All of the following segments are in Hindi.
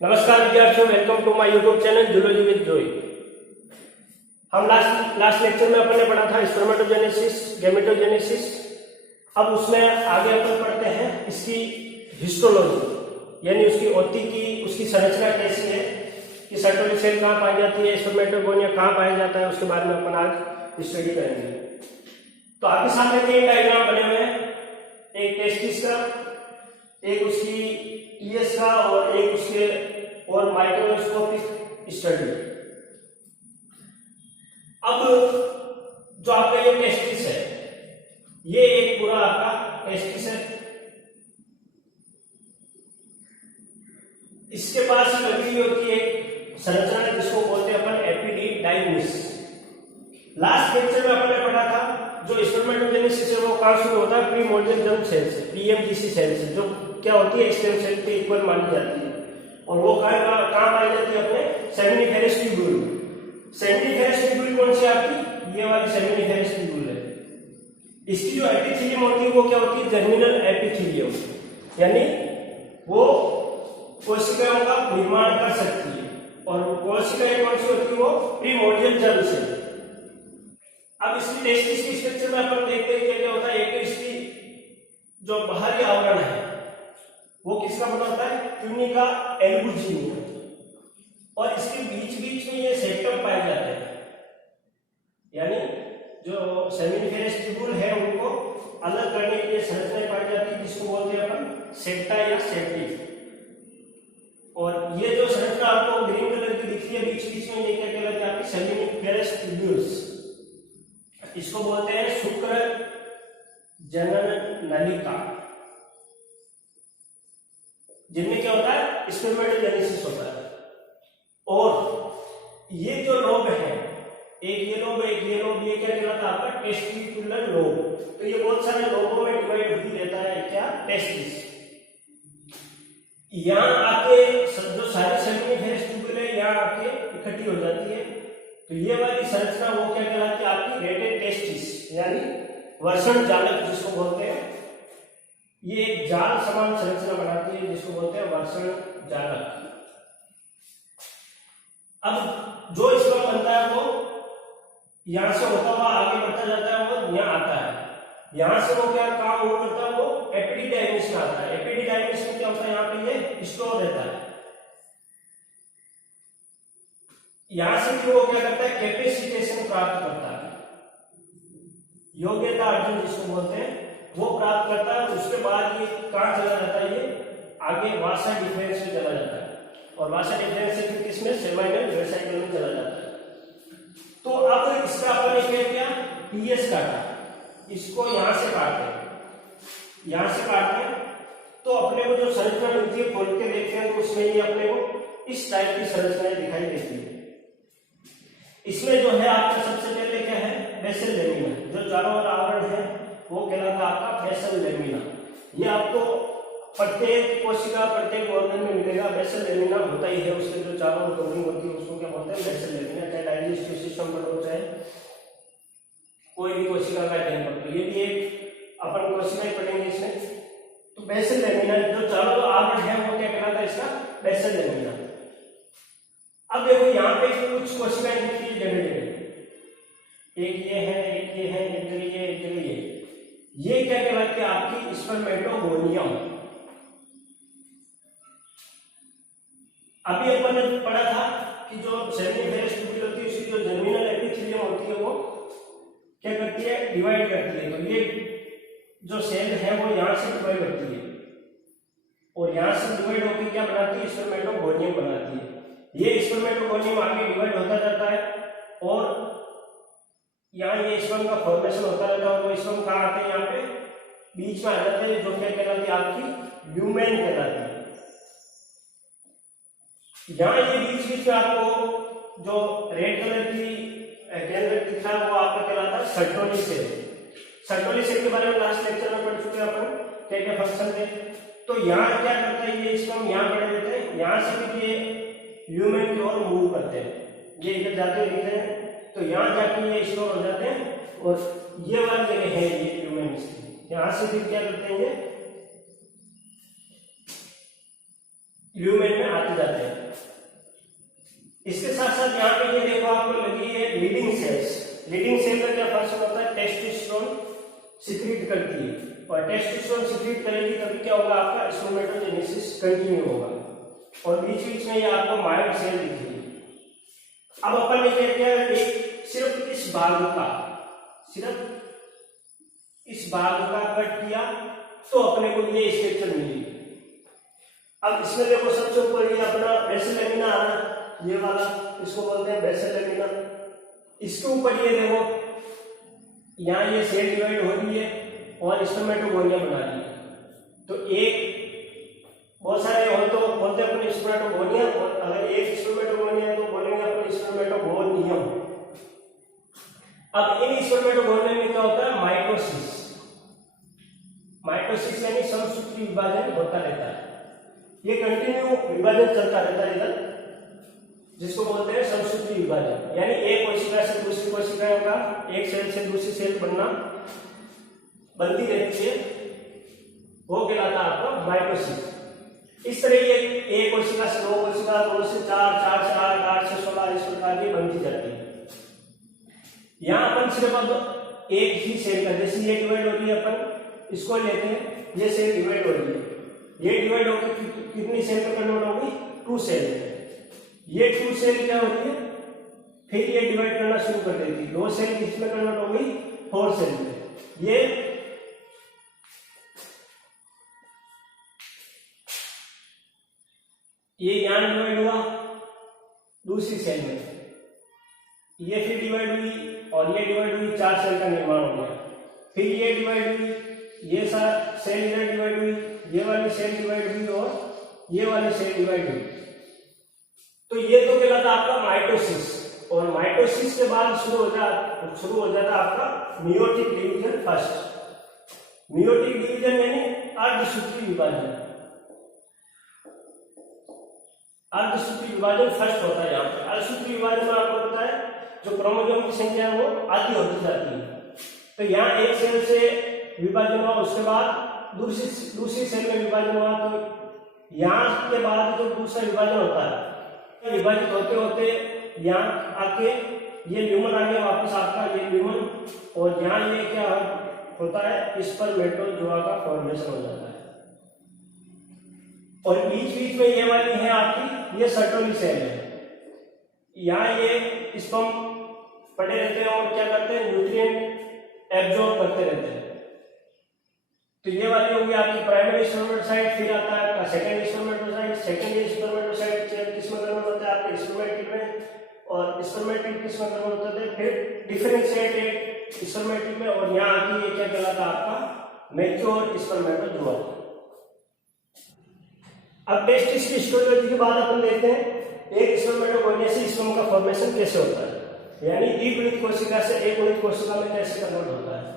नमस्कार विद्यार्थियों, welcome to my YouTube channel zoology with Joy. हम लास्ट लेक्चर में अपन ने पढ़ा था स्पर्मेटोजेनेसिस, गैमेटोजेनेसिस। अब उसमें आगे अपन पढ़ते हैं इसकी हिस्टोलॉजी, यानी उसकी ओती की उसकी संरचना कैसी है, कि सर्टोली सेल कहाँ पाई जाती है, स्पर्मेटोगोनिया कहाँ पाया जाता है, उसके बारे में अपन आज स्टडी करेंगे। तो आपके सामने 3 डायग्राम बने हुए हैं, एक टेस्टिस का, एक उसकी टीएस का और एक उसके और माइक्रोस्कोपिक स्टडी। अब जो आपका ये टेस्टिस है, ये एक पूरा आपका टेस्टिस है। इसके पास लगी हुई होती है एक संरचना है जिसको बोलते हैं अपन एपिडिडाइमिस। लास्ट लेक्चर में अपन ने पढ़ा था जो स्पर्मेटोजेनेसिस है वो कहां शुरू होता है, प्रीमोर्डियल जर्म सेल से, पीएमजीसी सेल से, जो क्या होती है स्टेम सेल के इक्वल मानी जाती है। और वो कहां पाई जाती है, अपने सेमिनिफेरस ट्यूब्यूल। सेमिनिफेरस ट्यूब्यूल कौन सी आपकी, ये वाली सेमिनिफेरस ट्यूब्यूल है। इसकी जो एपिथेलियम होती है वो क्या होती है, जर्मिनल एपिथेलियम, यानी वो कोशिकाओं का निर्माण कर सकती है। और कोशिकाएं कौन सी होती है, वो प्रीमोर्डियल जर्म सेल। अब इसकी टेस्टिस की स्ट्रक्चर में अपन देखते हैं क्या होता है। एक तो इसकी जो बाहरी आवरण है वो किसका बना होता है, ट्यूनिका एल्बुजिनिया, और इसके बीच बीच में ये सेप्टम पाए जाते हैं, यानी जो सेमिनिफेरस ट्यूब्यूल है उनको अलग करने के लिए संरचना पाई जाती है जिसको बोलते हैं अपन सेप्टा या सेप्टिक। और ये जो संरचना आपको ग्रीन कलर की दिखती है बीच बीच में, ये क्या कहलाती है, आपकी सेमिनिफेरस ट्यूब्यूल्स। इसको बोलते हैं शुक्र जनन नलिका, जिनमें क्या होता है, स्पर्मेटोजेनेसिस होता है। और ये जो लोब है, एक ये लोब एक ये लोब, ये क्या कहलाता है आपका टेस्टिकुलर लोब। तो ये बहुत सारे लोबों में डिवाइड होती रहता है क्या, टेस्टिस। यहां आके जो सारी सेमिनिफेरस ट्यूब्यूल है यहाँ आके इकट्ठी हो जाती है। तो ये वाली संरचना वो क्या कहलाती है आपकी रेटेड टेस्टिस, यानी वर्षण जालक जिसको बोलते हैं। ये एक जाल समान संरचना बनाती है जिसको बोलते हैं वर्षण जालक। अब जो इसका बनता है वो यहां से होता हुआ आगे बढ़ता जाता है, वो यहां आता है। यहां से वो क्या काम वो करता है, वो एपिडिडाइमिस में आता है। एपिडिडाइमिस में क्या होता है, यहाँ पे ये स्टोर रहता है। यहां से भी वो क्या करता है, कैपेसिटेशन प्राप्त करता है, योग्यता अर्जन जिसको बोलते हैं वो प्राप्त करता है। उसके बाद ये कहां चला जाता है, ये आगे वासा डिफरेंस में चला जाता है, और वासा डिफरेंस से फिर किसमें, सेमाइनल वेसाइकल में चला जाता है। तो अब इसका अपन ने क्या किया, टीएस काटा, इसको यहां से काटते, यहां से काटते तो अपने को जो संरचना मिलती है, खोल के देखते हैं तो उसमें ये अपने को इस टाइप की संरचना दिखाई देती है। इसमें जो है आपका सबसे पहले क्या है, बेसल लेमिना, जो चारों ओर आवरण है वो कहलाता है आपका बेसल लेमिना। ये आपको प्रत्येक कोशिका प्रत्येक ऑर्गन में मिलेगा, बेसल लेमिना होता ही है। उसके जो चारों ओर कवरिंग होती है उसको क्या बोलते हैं, बेसल लेमिना। चाहे डाइजेस्टिव सिस्टम पर हो, चाहे कोई भी कोशिका का अध्ययन कर, तो ये भी एक अपन कोशिकाएं पढ़ेंगे इसमें। तो बेसल लेमिना जो चारों आवरण है वो क्या कहलाता है, इसका बेसल लेमिना। अब देखो यहाँ पे कुछ कोशिकाएं दिखती है जगह जगह, एक ये है, एक ये है, एक जगह ये, एक जगह ये क्या कहलाती है आपकी स्पर्मेटोगोनियम। अभी अपन ने पढ़ा था कि जो सेमिनिफेरस ट्यूब्यूल होती है उसकी जो जर्मिनल एपिथेलियम होती है वो क्या करती है, डिवाइड करती है। तो ये जो सेल है वो यहां से डिवाइड होती है, और यहां से डिवाइड होकर क्या बनाती है, स्पर्मेटोगोनियम बनाती है। ये स्पर्मेटोगोनियम आगे डिवाइड होता जाता है, और यहाँ ये स्पर्म का फॉर्मेशन होता रहता है। और वो स्पर्म कहाँ आते हैं, यहाँ पे बीच में आ जाते हैं, जो क्या कहलाती है आपकी ल्यूमेन कहलाती है। यहाँ ये बीच बीच में आपको जो रेड कलर की केंद्र दिख रहा है वो आपका कहलाता है सर्टोली सेल। सर्टोली सेल के बारे में लास्ट लेक्चर में पढ़ चुके हैं अपन, क्या क्या फंक्शन है। तो यहाँ क्या करता है, ये स्पर्म यहाँ पड़े रहते हैं, यहाँ से भी ये ल्यूमेन की ओर मूव करते हैं, ये इधर जाते हुए दिख रहे हैं, तो यहाँ जाके ये स्टोर हो जाते हैं। और ये वाली जगह है ये ल्यूमेन, यहाँ से भी क्या करते हैं, ल्यूमेन में आते जाते हैं। इसके साथ साथ यहाँ पे ये देखो आपको लगी है लीडिंग सेल्स। लीडिंग सेल का क्या फंक्शन होता है, टेस्टोस्टेरोन सिक्रीट करती है, और टेस्टोस्टेरोन सिक्रीट करेगी तभी क्या होगा, आपका स्पर्मेटोजेनेसिस कंटिन्यू होगा, और बीच बीच में ये आपको मायोइड सेल दिखेगी। अब अपन ने क्या किया, सिर्फ इस भाग का कट किया तो अपने को ये स्ट्रक्चर मिली। अब इसमें देखो सबसे ऊपर ये अपना बेसल लेमिना आ रहा है, ये वाला इसको बोलते हैं बेसल लेमिना। इसके ऊपर ये देखो यहाँ ये सेल डिवाइड हो रही है और स्पर्मेटोगोनिया बना रही है। तो एक बहुत सारे हो तो बोलते हैं अपने स्पर्मेटोगोनिया, और अगर एक स्पर्मेटोगोनिया है तो बोलेंगे अपने स्पर्मेटोगोनियम। अब इन स्पर्मेटोगोनियम में क्या होता है, माइटोसिस। माइटोसिस यानी समसूत्री विभाजन होता रहता है, ये कंटिन्यू विभाजन चलता रहता है इधर, जिसको बोलते हैं समसूत्री विभाजन। यानी एक कोशिका से दूसरी कोशिका का, एक सेल से दूसरी सेल बनती रहती है, वो कहलाता है आपका माइटोसिस। इस तरह ये एक कोशिका से दो कोशिका, दो से चार, चार से आठ, आठ से 16 इस प्रकार की बनती जाती है। यहाँ अपन सिर्फ अब एक ही सेल का, जैसे ये डिवाइड हो रही है अपन इसको लेते हैं, ये सेल डिवाइड हो रही है, ये डिवाइड होकर कितनी सेल में कन्वर्ट होगी, 2 सेल में। ये 2 सेल क्या होती है, फिर ये डिवाइड करना शुरू कर देती है, 2 सेल किसमें कन्वर्ट हो गई, 4 सेल में। ये यहाँ डिवाइड हुआ दूसरी सेल में, ये फिर डिवाइड हुई और ये डिवाइड हुई, 4 सेल का निर्माण हो गया। फिर ये डिवाइड हुई, ये सेल इधर डिवाइड हुई, ये वाली सेल डिवाइड हुई और ये वाली सेल डिवाइड हुई। तो ये तो कहलाता आपका माइटोसिस, और माइटोसिस के बाद शुरू हो जाता आपका meiotic division first. Meiotic division यानी अर्धसूत्री विभाजन। अर्धसूत्री विभाजन फर्स्ट होता है यहाँ पे। अर्धसूत्री विभाजन में आपको पता है जो क्रोमोसोम की संख्या है वो आधी होती जाती है। तो यहाँ एक सेल से विभाजन हुआ, उसके बाद दूसरी सेल में विभाजन हुआ, तो यहाँ के बाद जो दूसरा विभाजन होता है, विभाजित होते होते यहाँ आके ये ल्यूमन आ गया वापस आपका, ये ल्यूमन, और यहाँ ये क्या होता है, स्पर्मेटोजोआ का फॉर्मेशन हो जाता है। और बीच बीच में ये वाली है आपकी, ये सर्टोली सेल है, यहाँ ये स्पर्म पड़े रहते हैं और क्या करते हैं, न्यूट्रिएंट एब्जॉर्ब करते रहते हैं। तो ये वाली होगी आपकी प्राइमरी स्पर्मेटोसाइट, फिर आता है आपका सेकेंडरी स्पर्मेटोसाइट। सेकेंडरी स्पर्मेटोसाइट किसमें कन्वर्ट होता है, आपके स्पर्मेटिड में, और स्पर्मेटिड किसमें कन्वर्ट होते हैं, फिर डिफरेंशिएटेड स्पर्मेटिड में, और यहाँ आके ये क्या कहलाता है आपका मैच्योर स्पर्मेटोजोआ। अब टेस्टिस की स्टोरियोलॉजी के बाद अपन देखते हैं एक स्पर्मेटोगोनिया से स्पर्म का फॉर्मेशन कैसे होता है, यानी द्विगुणित कोशिका से एक गुणित कोशिका में कैसे कन्वर्ट होता है।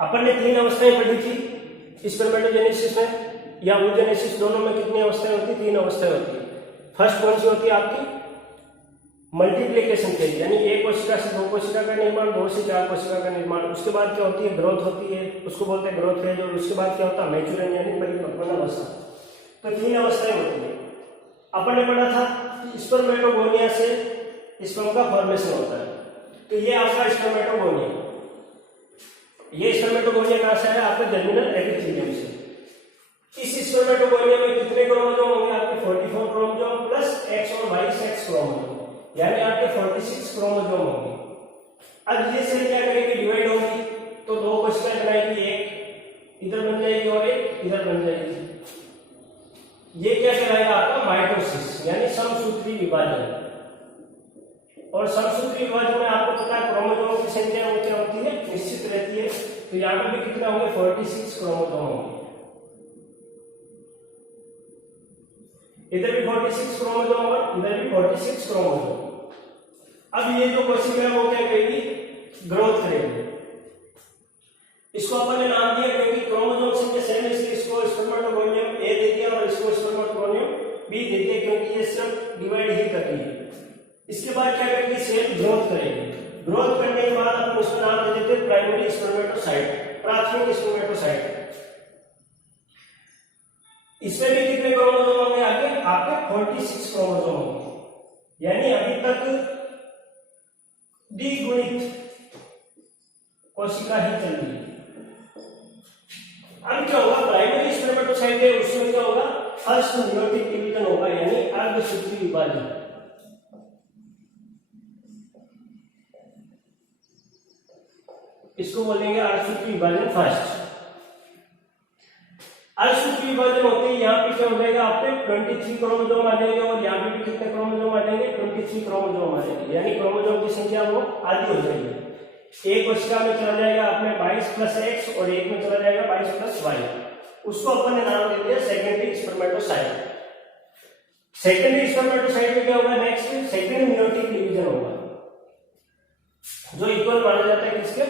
अपन ने 3 अवस्थाएं पढ़ी थी स्पर्मेटोजेनेसिस में या oogenesis, दोनों में कितनी अवस्थाएं होती, 3 अवस्थाएं होती है। फर्स्ट कौन सी होती है आपकी, मल्टीप्लिकेशन फेज, यानी एक कोशिका से 2 कोशिका का निर्माण, 2 से 4 कोशिका का निर्माण। उसके बाद क्या होती है, ग्रोथ होती है, उसको बोलते हैं ग्रोथ फेज। और उसके बाद क्या होता है, मैच्योरेशन यानी परिपक्वता अवस्था। तो 3 अवस्थाएं होती है। अपन ने पढ़ा था कि स्पर्मेटोगोनिया से स्पर्म का फॉर्मेशन होता है। तो ये आपका स्पर्मेटोगोनिया, ये स्पर्मेटोगोनिया कहां से है, आपके जर्मिनल एपिथेलियम से। इस स्पर्मेटोगोनिया में कितने क्रोमोसोम होंगे, आपके 44 क्रोमोसोम प्लस X और Y सेक्स क्रोमोसोम, यानी आपके 46 क्रोमोसोम होंगे। अब ये सेल क्या करेगी, डिवाइड होगी, तो 2 कोशिकाएं बनाएगी, एक इधर बन जाएगी और एक इधर बन जाएगी। ये क्या कहलाएगा आपका माइटोसिस, यानी समसूत्री विभाजन। और समसूत्री विभाजन में आपको पता है क्रोमोसोम की संख्या वो क्या होती है, निश्चित रहती है। तो यहाँ पर भी कितना होंगे, 46 क्रोमोसोम होंगे, इधर भी 46 क्रोमोसोम और इधर भी 46 क्रोमोसोम। अब ये जो कोशिका है वो क्या करेगी, ग्रोथ करेगी। इसको अपन ने नाम दिया क्योंकि क्रोमोसोम संख्या सेम है, इसलिए इसको स्पर्मेटोगोनियम ए दे दिया और इसको स्पर्मेटोगोनियम बी दे दिया, क्योंकि ये सिर्फ डिवाइड ही कर रही है। इसके बाद क्या करेगी, सेल ग्रोथ करेगी। ग्रोथ करने के बाद अपन उसका नाम दे देते हैं प्राइमरी स्पर्मेटोसाइट, प्राथमिक स्पर्मेटोसाइट। इसमें भी कितने क्रोमोसोम होंगे आगे आपके 46 क्रोमोसोम होंगे, यानी अभी तक द्विगुणित कोशिका ही चल रही है। अब क्या होगा, प्राइमरी स्पर्मेटोसाइट है उसमें क्या होगा, फर्स्ट मेयोटिक डिवीजन होगा यानी अर्धसूत्री विभाजन। इसको बोलेंगे अर्धसूत्री विभाजन फर्स्ट। अर्धसूत्री विभाजन होते ही यहाँ पे क्या हो जाएगा, आपके 23 क्रोमोसोम आ जाएंगे और यहाँ पे भी कितने क्रोमोसोम आ जाएंगे, 23 क्रोमोसोम आ जाएंगे, यानी क्रोमोसोम की संख्या वो आधी हो जाएगी। एक कोशिका में चला जाएगा अपने 22 + x और एक में चला जाएगा 22 + y। उसको अपन ने नाम दे दिया सेकेंडरी स्पर्मेटोसाइट। सेकेंडरी स्पर्मेटोसाइट में क्या होगा, नेक्स्ट सेकेंड मेयोटिक डिवीजन होगा, जो इक्वल माना जाता है किसके,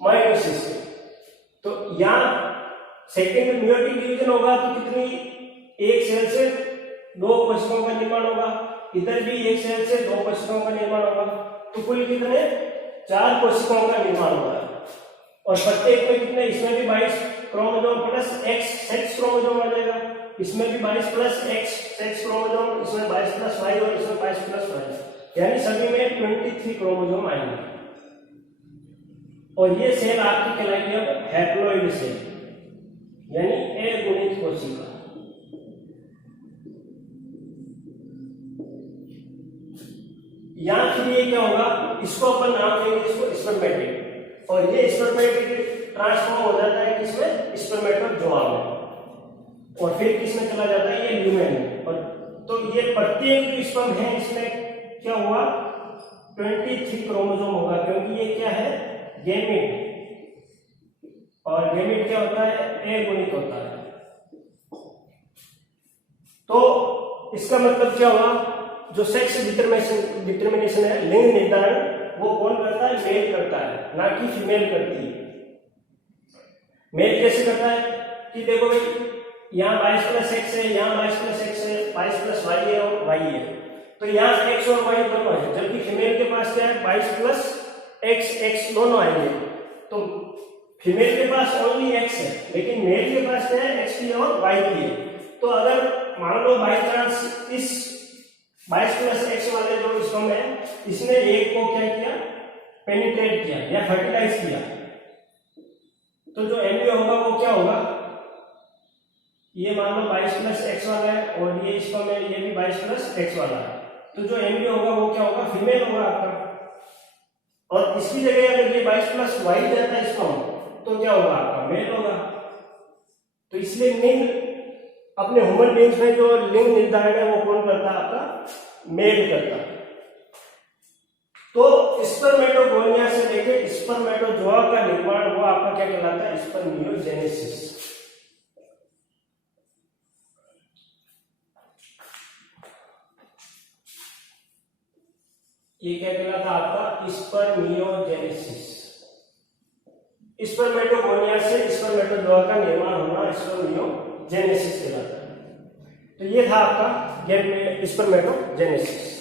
मायोसिस के। तो यहाँ सेकेंड मेयोटिक डिवीजन होगा तो कितनी, एक सेल से 2 कोशिकाओं का निर्माण होगा, इधर भी एक सेल से 2 कोशिकाओं का निर्माण होगा, तो कुल कितने 4 कोशिकाओं का निर्माण होगा। और प्रत्येक में कितने, इसमें भी 22 chromosome plus x sex chromosome आ जाएगा, इसमें भी 22 + x सेक्स क्रोमोसोम, इसमें 22 + y और इसमें 22 + y, यानी सभी में 23 क्रोमोसोम आएंगे। और ये सेल आपकी कहलाएगी अब हैप्लॉइड सेल, यानी अगुणित कोशिका। यहां फिर ये क्या होगा, इसको अपन नाम देंगे इसको स्पर्मेटिड, और ये स्पर्मेटिड ट्रांसफॉर्म हो जाता है किसमें, स्पर्मेटोजोआ में, और फिर किसमें चला जाता है, ये ल्यूमेन में। और तो ये प्रत्येक जो स्पर्म है इसमें क्या हुआ, 23 क्रोमोसोम होगा, क्योंकि ये क्या है, गैमेट, और गैमेट क्या होता है, अगुणित होता है। तो इसका मतलब क्या हुआ, जो सेक्स डिटरमिनेशन है, लिंग निर्धारण, वो कौन करता है, मेल करता है, ना कि फीमेल करती है। मेल कैसे करता है कि देखो भाई यहाँ 22 + x है, यहाँ 22 + x है, 22 + y है और y है, तो यहाँ x और y दोनों है, जबकि फीमेल के पास क्या है, 22 + x दोनों आएंगे। तो फीमेल के पास ओनली x है, लेकिन मेल के पास क्या है, x की और y की है। तो अगर मान लो बाई चांस इस 22 + x वाले जो स्पर्म है, इसने एक को क्या किया, पेनिट्रेट किया या फर्टिलाइज किया, तो जो एम्ब्रियो होगा वो क्या होगा, ये मान लो 22 + x वाला है और ये स्पर्म है, ये भी 22 + x वाला है, तो जो एम्ब्रियो होगा वो क्या होगा, फीमेल होगा आपका। और इसकी जगह अगर ये 22 + y रहता है स्पर्म, तो क्या होगा आपका, मेल होगा। तो इसलिए लिंग अपने ह्यूमन बीइंग्स में जो लिंग निर्धारण है वो कौन करता है, आपका मेल करता है। तो स्पर्मेटोगोनिया से लेकर स्पर्मेटोजोआ का निर्माण वो आपका क्या कहलाता है, स्पर्मियोजेनेसिस। ये क्या कहलाता है आपका, स्पर्मियोजेनेसिस। स्पर्मेटोगोनिया से स्पर्मेटोजोआ का निर्माण होना स्पर्मियोजेनेसिस कहलाता है। तो ये था आपका स्पर्मेटोजेनेसिस।